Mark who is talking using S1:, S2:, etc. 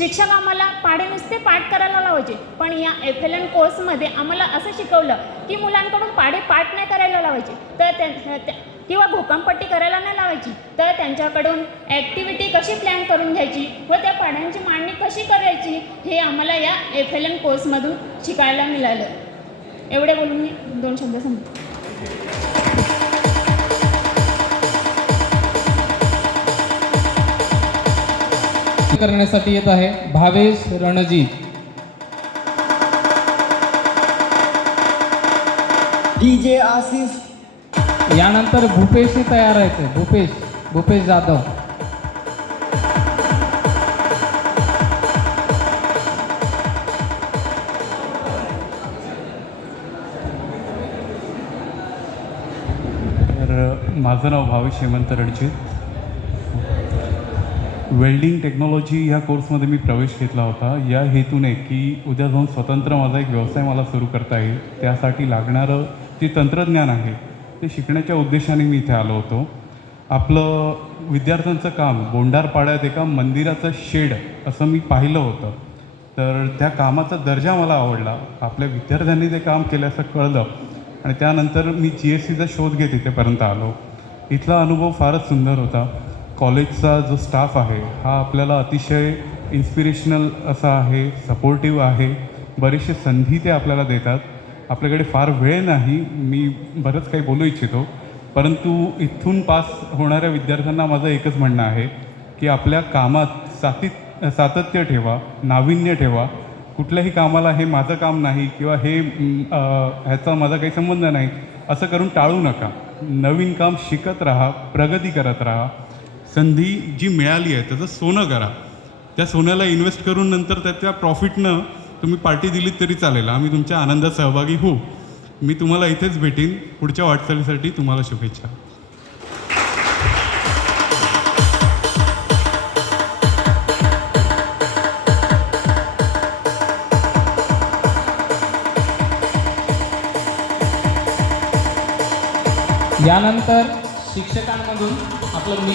S1: शिक्षक आम्हाला पाढे नुसते पाठ करायला लावायचे. पण या एफ एल एन कोर्समध्ये आम्हाला असं शिकवलं की मुलांकडून पाढे पाठ नाही करायला लावायचे. तर त्या त्या- किंवा भूकंपट्टी करायला नाही लावायची. तर त्यांच्याकडून ॲक्टिव्हिटी कशी प्लॅन करून घ्यायची व त्या पाढ्यांची मांडणी कशी करायची हे आम्हाला या एफ एल एन कोर्समधून शिकायला मिळालं. एवढे बोलून मी दोन शब्द सांगतो
S2: करण्यासाठी येत आहे भावेश रणजीत
S3: डीजे आसिफ.
S2: यानंतर भूपेशही तयार आहेत. भूपेश भूपेश जाधव.
S4: तर माझं नाव भावेश हेमंत रणजित वेल्डिंग टेक्नॉलॉजी ह्या कोर्समध्ये मी प्रवेश घेतला होता. या हेतूने की उद्या जाऊन स्वतंत्र माझा एक व्यवसाय मला सुरू करता येईल. त्यासाठी लागणारं जे तंत्रज्ञान आहे ते शिकण्याच्या उद्देशाने मी इथे आलो होतो. आपलं विद्यार्थ्यांचं काम बोंडारपाड्यात एका मंदिराचं शेड असं मी पाहिलं होतं. तर त्या कामाचा दर्जा मला आवडला. आपल्या विद्यार्थ्यांनी ते काम केलं असं कळलं आणि त्यानंतर मी जी एस सीचा शोध घेत इथेपर्यंत आलो. इथला अनुभव फारच सुंदर होता. कॉलेजचा जो स्टाफ आहे हा आपल्याला अतिशय इन्स्पिरेशनल असा आहे सपोर्टिव्ह आहे. बरेचसे संधी ते आपल्याला देतात. आपल्याकडे फार वेळ नाही मी बरंच काही बोलू इच्छितो. परंतु इथून पास होणाऱ्या विद्यार्थ्यांना माझं एकच म्हणणं आहे की आपल्या कामात सातित सातत्य ठेवा नाविन्य ठेवा. कुठल्याही कामाला हे माझं काम नाही किंवा हे ह्याचा माझा काही संबंध नाही असं करून टाळू नका. नवीन काम शिकत राहा प्रगती करत राहा. संधी जी मिळाली आहे त्याचं सोनं करा. त्या सोन्याला इन्व्हेस्ट करून नंतर त्याच्या प्रॉफिटनं तुम्ही पार्टी दिलीत तरी चालेल. आम्ही तुमच्या आनंदात सहभागी होऊ. मी तुम्हाला इथेच भेटीन. पुढच्या वाटचालीसाठी तुम्हाला शुभेच्छा.
S2: यानंतर शिक्षकांमधून आपलं